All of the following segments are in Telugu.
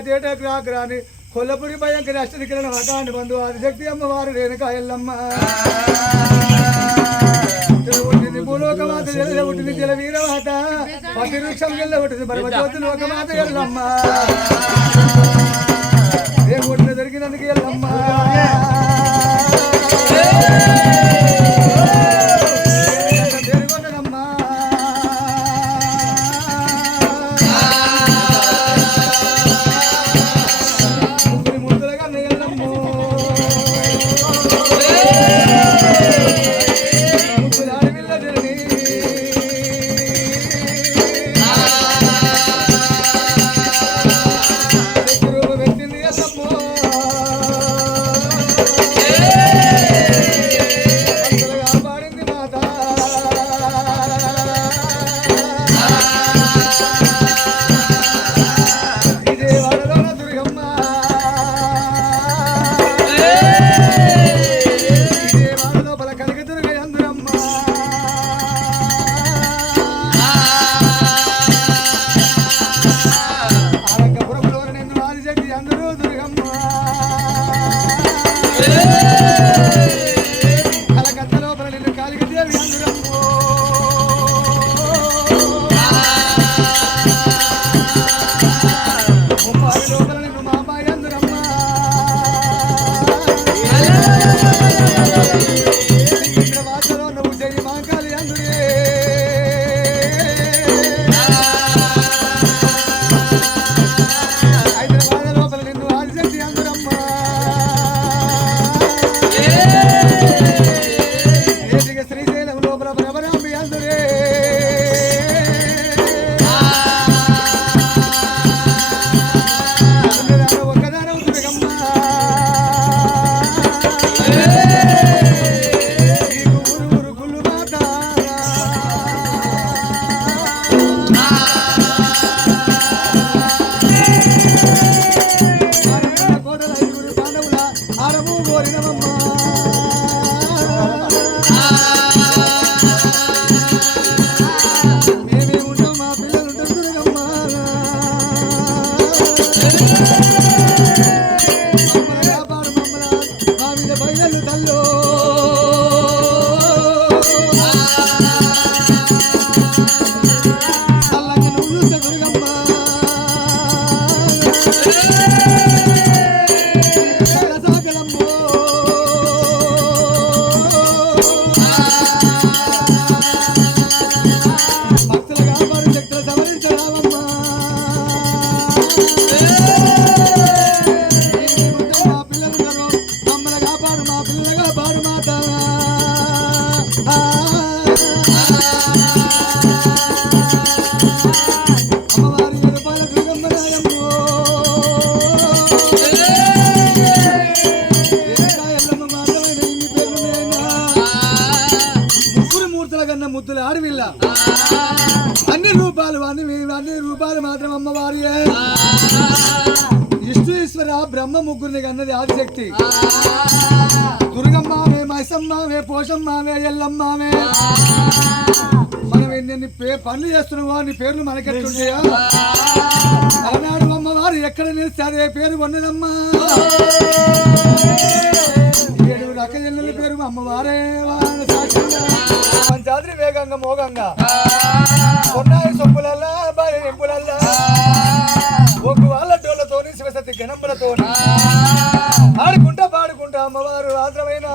తేటగ్రాగ్రాని కొల్లపురి భయంకర అష్టదిక్కులను అకాండ బంధు ఆదిశక్తి అమ్మవారు రేణుకా ఎల్లమ్మ పుట్టింది భూలోకమాత ఎల్ల పుట్టింది జల వీరమాత పతి వృక్షం ఎల్ల పుట్టింది పరమజ్యోతి లోకమాత ఎల్లమ్మ ఏ పుట్టిన దొరికినందుకు ఎల్లమ్మ ముద్దుల ఆడవిల్ల అన్ని రూపాలు మాత్రం అమ్మవారి విష్ణుశ్వర బ్రహ్మ ముగ్గురిని అన్నది ఆదిశక్తి దుర్గమ్మావే మైసమ్మావే పోషమ్మావే ఎల్లమ్మావే మనం ఎన్ని పనులు చేస్తున్నావో నీ పేర్లు మనకెట్లుంటాయా అలనాడు అమ్మవారు ఎక్కడ నిలిస్తే అదే పేరు కొన్నదమ్మా ఏడుగురు అక్క చెల్లెల పేరు అమ్మవారే పంచాద్రి వేగంగా మోగంగా కొన్నాయి సొప్పులల్లా భార్య ఎంపులల్లా ఒగ్గు వాళ్ళ డోళ్లతోని శివశక్తి గణంబులతోని ఆడుకుంటా పాడుకుంటా అమ్మవారు ఆద్రమైన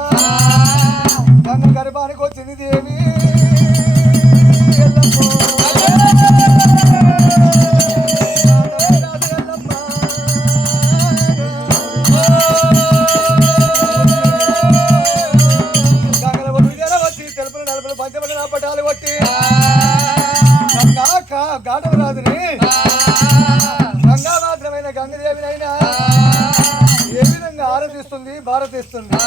గంగ గర్భానికి వచ్చింది దేవి పటాలు కొట్టి గాటవరాజుని గంగా మాత్రమైన గంగదేవినైనా ఏ విధంగా ఆరాధిస్తుంది భారతిస్తుంది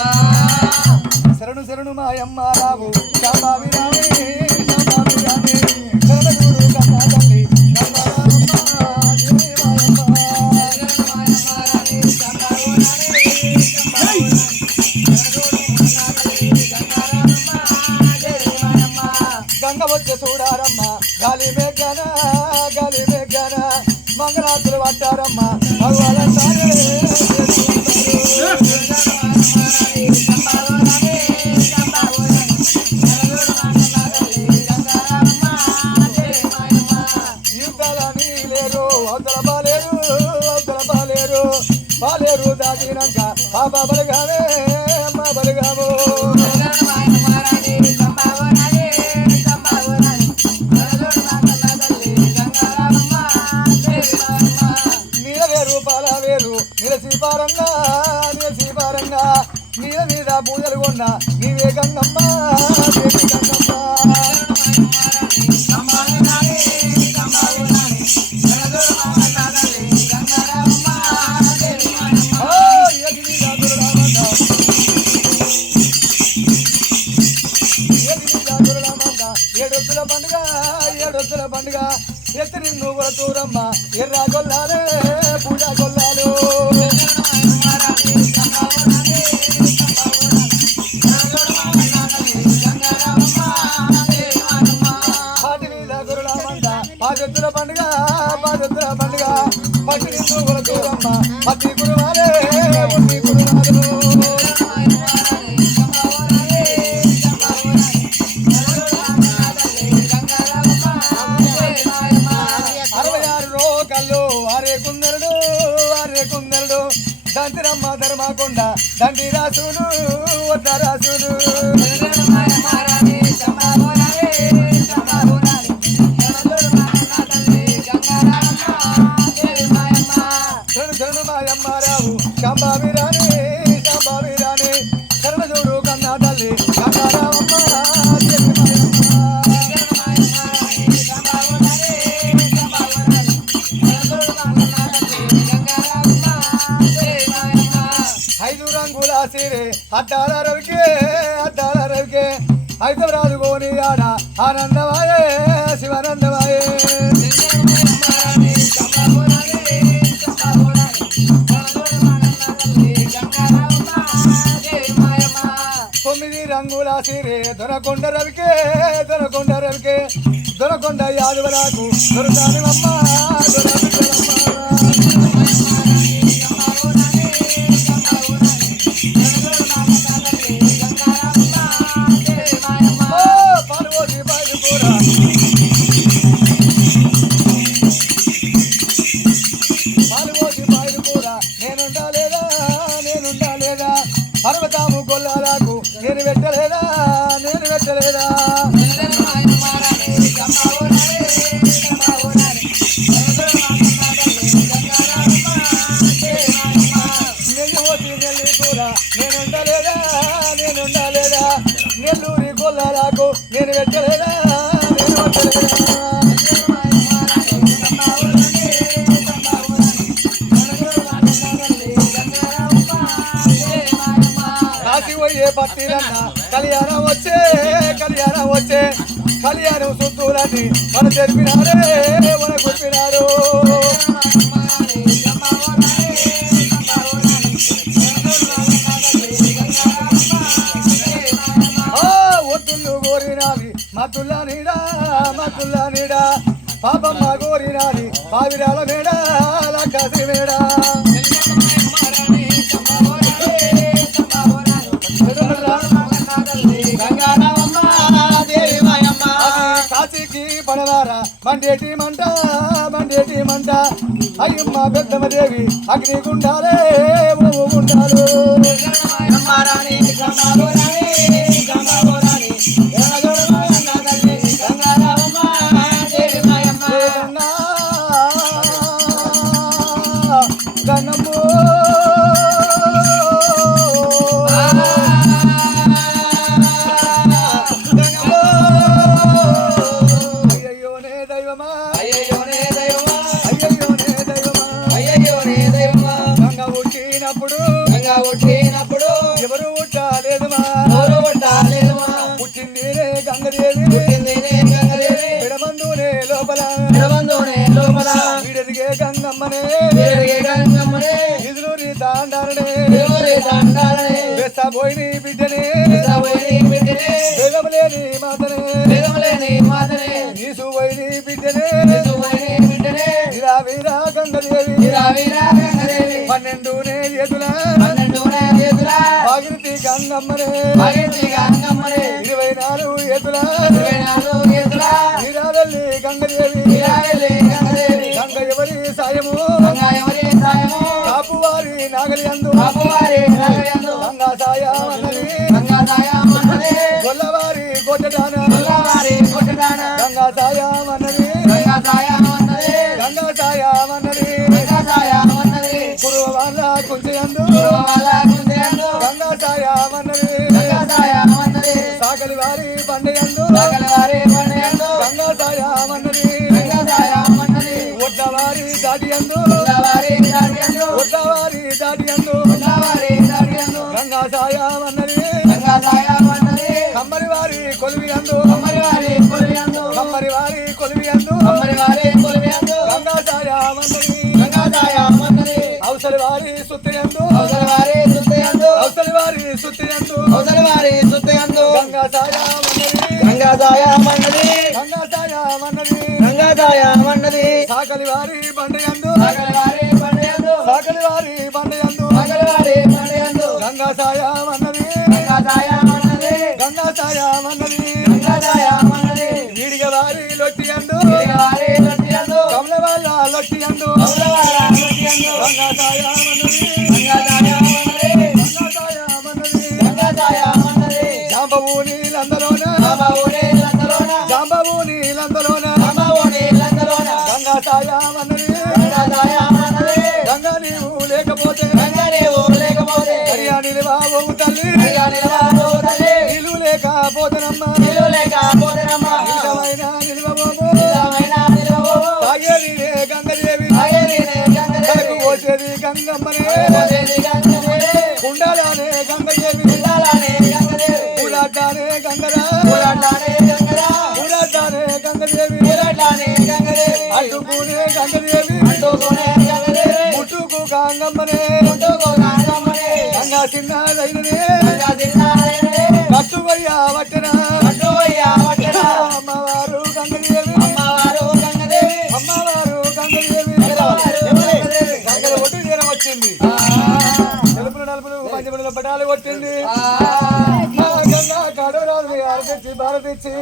శరణు శరణు మాయమ్మ రావు శాంబావి రామి శాంబావి రామి శరణగురు గంగా తల్లి గంగ వచ్చే చూడారమ్మ గాలి మేఘన మంగళాతులు పట్టారమ్మ బాలేరు దాటినాక బాబా బలగానే అమ్మ బలగాము నీలవేరు పాలవేరు నిరసిపారంగా నిరసిపారంగా నీల మీద పూజలు కొన్న నీవే గంగమ్మ దేవి గంగమ్మ ఏడొత్తుల పండుగ ఎత్తిరి నువ్వుల తూరమ్మ ఎర్రా గొల్లాలే పూజా గొల్లాలు పాటి మీద గురులామంట పాదెత్తుల పండుగ పాదెత్తుల పండుగ పట్టిరి నువ్వుల తూరమ్మ పత్తి గురువాలే పుట్టి గురువాలు దంతిరమ్మ ధర్మకొండ దండి రాసులు వద్ద రాసులు శరణు మాయమ్మారావు శాంబావిరాని శాంబావిరాని శరణ చూడు కన్నా తల్లి గంగారావమ్మ అడ్డాల రవికే అయితే రాజుకోని ఆడ ఆనందమాయే శివానందమాయే తొమ్మిది రంగుల సిరే దొరకొండ రవికే దొరకొండ యాదువలకు దొరకానివమ్మ పర్వతాము కొల్లాలకు నేను పెట్టలేదా నెల్లి కూర నేనుండలేదా నెల్లూరి కొల్లాలకు నేను పెట్టలేదా పట్టిరన్న కళ్యాణం వచ్చే కళ్యాణం సుత్తూలని మన తెలిపినారే మన గుర్తినారు ఒత్తుళ్ళు కోరినావి మతుల్లా నీడా పాపమ్మ కోరినాది పావిరాల మేడా లక్కసి మేడా పడవారా మండేటి మంట అయ్యమ్మ పెద్దమదేవి అగ్ని గుండాలే గుండాలు గణము పుట్టినప్పుడు ఎవరు పుట్టలేదుమా పుట్టింది గంగదేవి విడబందునే లోపల విడదిగే గంగమ్మనే నిధులు తాండాలనే బెస్సబోయిని బిడ్డనే బెగమలేని మాతనే నీసుపోయిని బిడ్డనే వీరా గంగదేవి 12 చేతుల భాగీరథి గంగమ్మనే 24 చేతుల నీరావెల్లి గంగదేవి గంగ ఎవరి సాయము కాపువారి నాగలి అందు గంగా సాయం అన్నది గొల్లవారి కొట్టడాన గంగా సాయం అన్నది గంగా సాయం అన్నది కురువ వాళ్ళ కుంచయందు గంగా సాయం అన్నది సాగలి వారి బండయందు గంగా సాయం అన్నది ఒడ్డవారి దాటియందు గంగా సాయం అన్నది కమ్మరి వారి కొలువియందు గంగా సాయం అన్నది అవసరి వారి సుత్తయందు గంగా సాయం అన్నది సాకలి వారి బండయందు గంగా సాయం అన్నది వీడిగ వారి లొట్టియందు కమల వాళ్ళ లొట్టియందు గంగా సాయం అన్నది జాంబవు నీలందలోన గంగా సాయం అన్నది గంగా నీవు లేకపోతే హరియా నిలవావు తల్లి నీళ్ళు లేకపోతేనమ్మా నిలవబోము తాగేది గంగదేవి కలకు పోసేది గంగమ్మనే కుండాలనే గంగదేవి పూలాటానే గంగదేవి అడ్డుకునే గంగదేవి ముట్టుకు గంగమ్మనే గంగా చిన్నదైనదే కట్టువయ్యా వట్టెన అమ్మవారు గంగదేవి గంగల ఒట్టు తీరం వచ్చింది నలుపులు పంచముల పటాలు కొట్టింది గంగా కడవరాజు అరగచ్చి భారతిచ్చి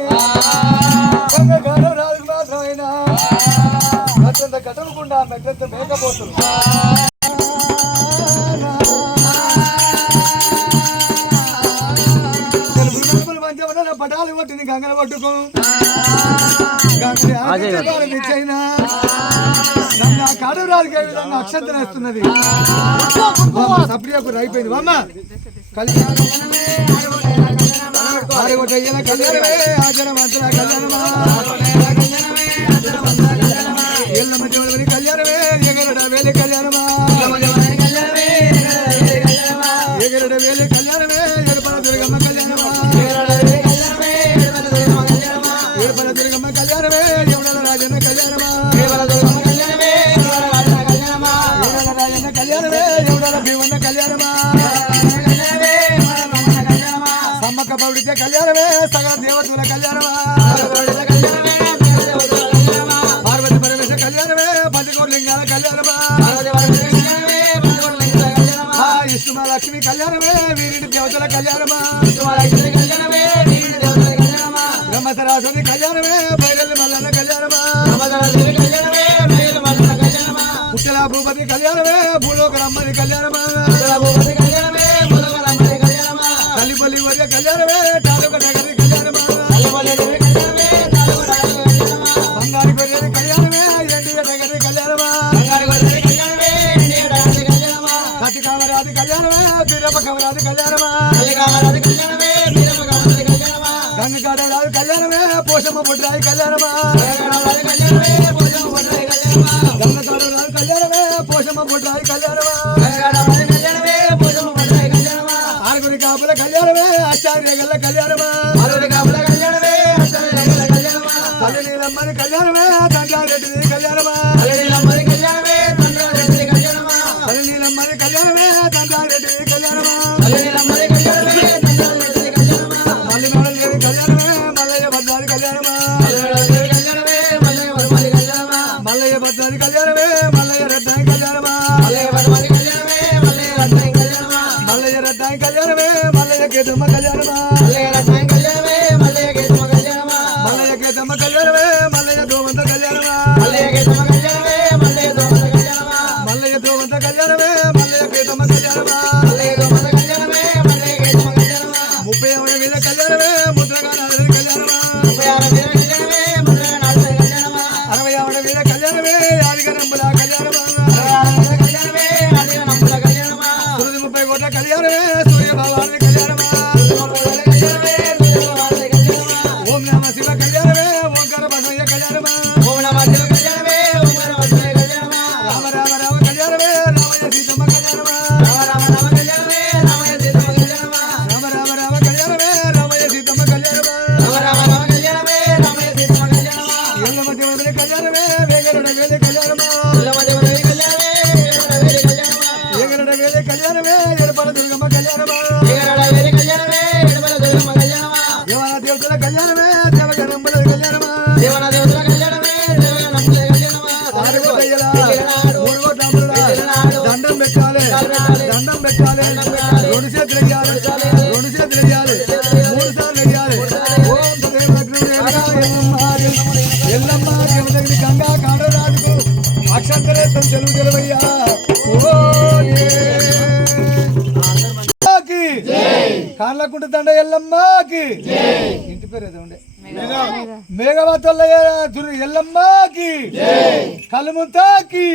గంగ కడవరాజు మాత్రమైనా అత్యంత కట్టకుండా మెట్టంత మేకపోతుంది పటాలు కొట్టింది గంగలు పట్టుకో గంగైనా గంగా కాడరాజుకి ఏ విధంగా అక్షంతలు వేస్తున్నది సప్రియకు అయిపోయింది అమ్మ కళ్యాణమే ఆచరమంతుల కళ్యాణమా ఎల్లమ్మ దేవుడి కళ్యాణమే ఎగరడ వేలి కళ్యాణమా ఎగరడ వేలి కళ్యాణమే ఎడపల దుర్గమ్మ కళ్యాణమా ఎడపల దుర్గమ్మ కళ్యాణమే యమునల రాజన్న కళ్యాణమా రాజన్న కళ్యాణమే యమునల భీమన్న కళ్యాణమా సమ్మక్క పౌడిత కళ్యాణమే సగల దేవతల కళ్యాణమా పార్వతి పరమేశ కళ్యాణమే 10 కోట్ల లింగాల కళ్యాణమా విష్ణుమహాలక్ష్మి కళ్యాణమే వీరిని దేవతల కళ్యాణమా బ్రహ్మ సరస్వతి కళ్యాణమే బైరల్లి మల్లన్న కళ్యాణమా పుట్టల భూపతి కళ్యాణమే భూలోక రమ్మని కళ్యాణమా తల్లిపల్లి వర్య కళ్యాణమే తాలూక నగరి కళ్యాణమా బంగారు గొర్రెది కళ్యాణమే ఎండియ నగరి కళ్యాణమా కటి కామరాది కళ్యాణమే బీరప్ప కమరాది కళ్యాణమా గంగకాడరాజు కళ్యాణమే పోషమ్మ పుట్రాయి కళ్యాణమా గంగకాడరాజు కళ్యాణమే పోషమ్మ పుట్రాయి కళ్యాణమా ఆరుగురి కాపుల కళ్యాణమే ఆచార్యగల్ల కళ్యాణమా తల్లి నీలమ్మని కళ్యాణమే తండ్రి కళ్యాణమా తల్లి నీలమ్మని కళ్యాణమే తండ్రి కళ్యాణమా మల్లి మల్లయ్య కళ్యాణమే మల్లయ్య భద్రాది కళ్యాణమా మల్లయ్య భద్రాది కళ్యాణమే మల్లయ్య రత్నాది కళ్యాణమా కళ్యాణమే దేవగణంబుల కళ్యాణమా దండం పెట్టాలి దండం పెట్టాలి 2 చేతులు వేయాలి 2 చేతులు వేయాలి 3 సార్లు వేయాలి ఓం ఎల్లమ్మ దేవతగిరి గంగా కాడరాజుకు అక్షంతరేతం తెలుగు తెలవయ్యా కాళ్ళకుంట దండ ఎల్లమ్మకి ఇంటి పేరు ఏదో ఉండే మేఘవతల్ల ఎల్లమ్మకి కలుముతాకి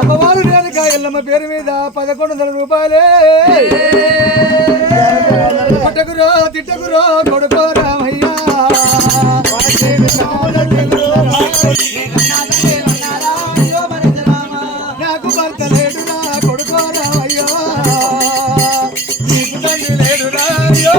అమ్మవారు రేణుకా ఎల్లమ్మ పేరు మీద 1100 రూపాయలే పట్టకురో తిట్టకురో కొడుకో రామయ్యా నాకు భర్త లేడురా కొడుకో రామయ్యా నీకు తండ్రి లేడురా అయ్యో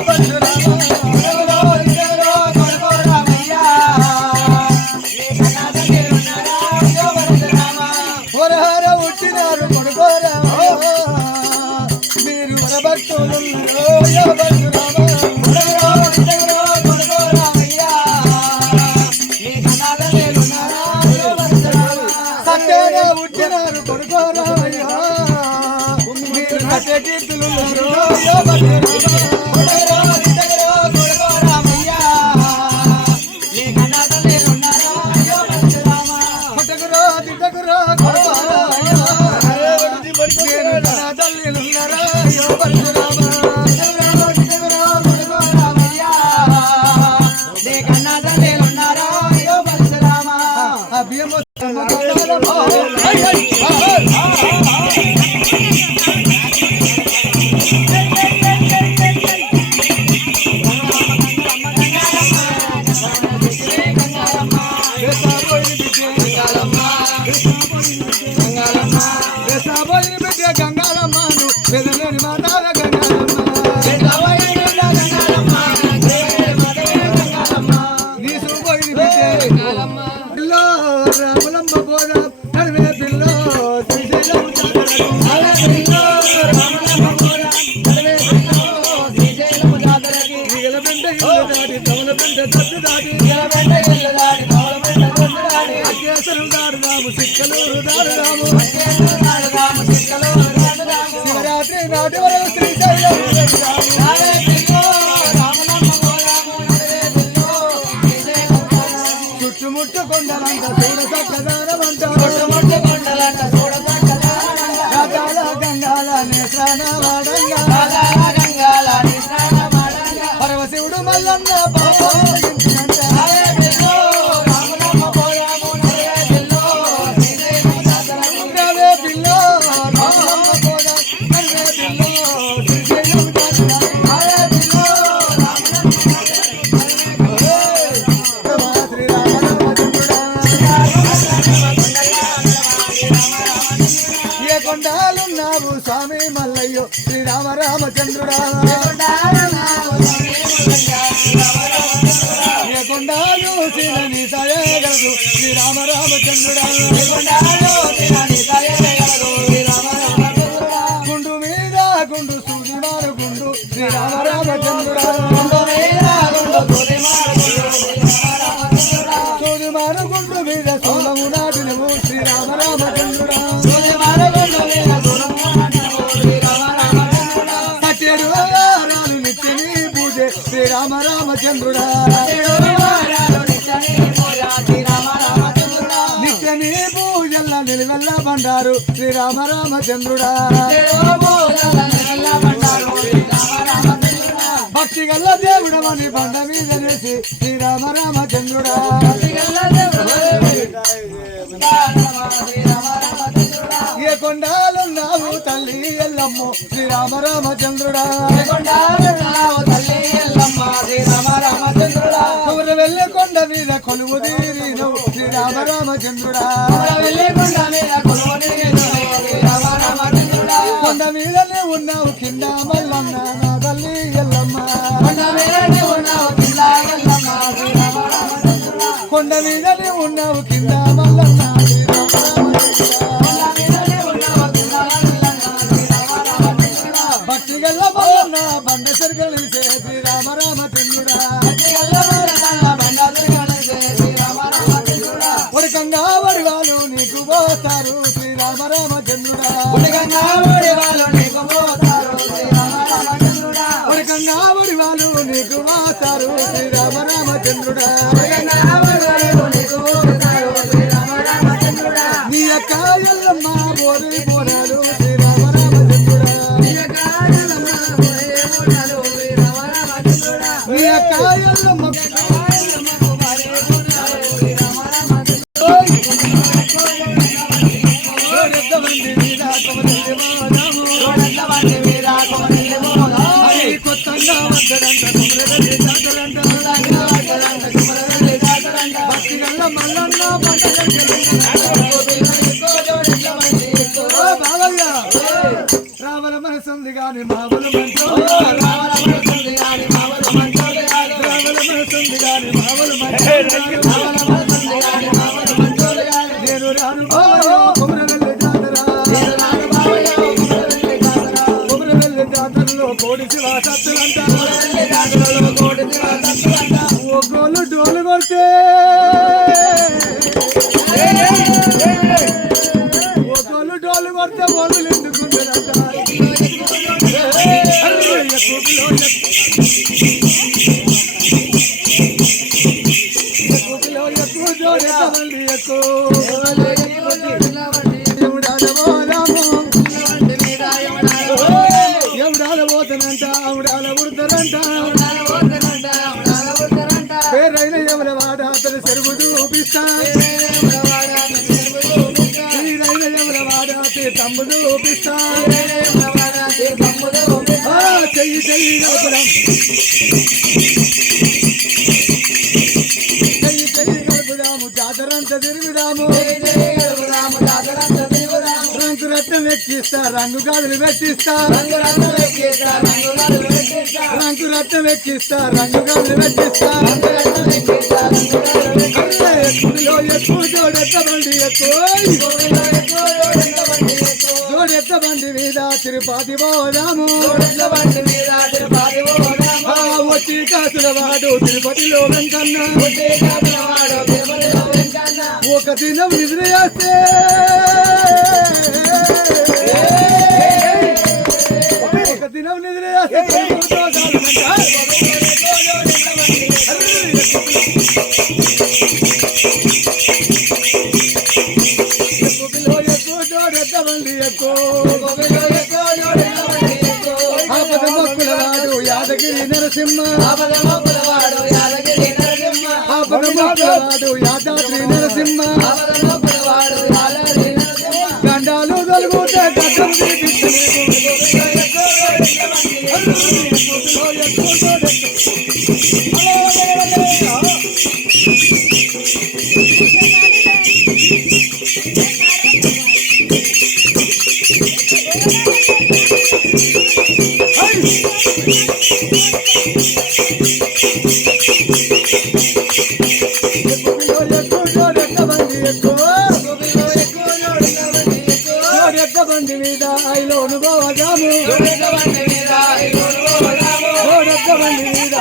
శివరాత్రి నాటి వరకు శ్రీశైలం చుట్టుముట్టు కొండలంట చూడ చక్కదానమంట గంగాల నేత్రాన వాడంగా పరమశివుడు మల్లన్న కొండాలున్నావు స్వామి మల్లయ్యో శ్రీరామ రామచంద్రుడా ఏ కొండాలు తినని సయగలదు శ్రీరామ రామచంద్రుడా గుండు మీద గుండు సూర్యుడారు గుండు శ్రీరామ రామచంద్రుడా సూర్యమాన గుండు మీద సూలము నాటినవు శ్రీరామ రామచంద్రుడా శ్రీరామ రామచంద్రుడా నిత్యని పూజల్ల నిలువెల్ల బండారు శ్రీరామ రామచంద్రుడా భక్తి గల్ల దేవుడమని బండ మీద వేసి శ్రీరామ రామచంద్రుడా ఏ కొండాలున్నావు తల్లి ఎల్లమ్మ శ్రీరామ రామచంద్రుడా కొమర వెళ్ళే కొండ మీద కొలువు తీరినవు శ్రీరామ రామచంద్రుడా ఉడకంగా ఓడి వాళ్ళు నీకు పోతారు శ్రీరామ రామచంద్రుడా నీ యొక్క ఎల్లమ్మ బోరి బోనాలు శ్రీరామ రామచంద్రుడా నీ యొక్క ఎల్లమ్మ కొత్తగా మల్లన్న బాబయ్య రావణ మనసుంది గాని మామూలు మంచో రావణ మనసుంది గాని మామూలు మంచో నేను రాను కొమరవెల్లి జాతరలో కోడి శివ సత్తులంట ఒక్కోళ్ళు డోలు కొడితే వాళ్ళు ఎందుకుంటారంట ఎక్కువ జోడెత్తమండి ఎవడాల పోతానంట ఆవిడాల ఉడతారంట పేరైన ఎవల వాడ అతను చెరువు చూపిస్తా తమ్ముడు చూపిస్తా చెయ్యి చెయ్యి కలుపుదాం చెయ్యి చెయ్యి కలుపుదాము జాతరంతా తిరుగుదాము రంగు రత్నం ఎక్కిస్తా రంగు గాజులు పెట్టిస్తా రంగు రత్నం ఎక్కిస్తా రంగు గాజులు పెట్టిస్తా ఎక్కువ జోడెత్తబండి జోడెత్త బండి మీద తిరుపతి పోదాము వచ్చి కాసుల వాడు తిరుపతిలో వెంకన్నా ఒక దినం నిద్ర చేస్తే ఒక దినం నిద్ర చేస్తే మొక్కులవాడు యాదగిరి నరసింహ యాదాద్రి నరసింహ గండాలు తొలుగుతే గడ్డం బండి మీద ఐలోను పోదాము బండి మీద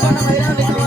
కొండ మైరా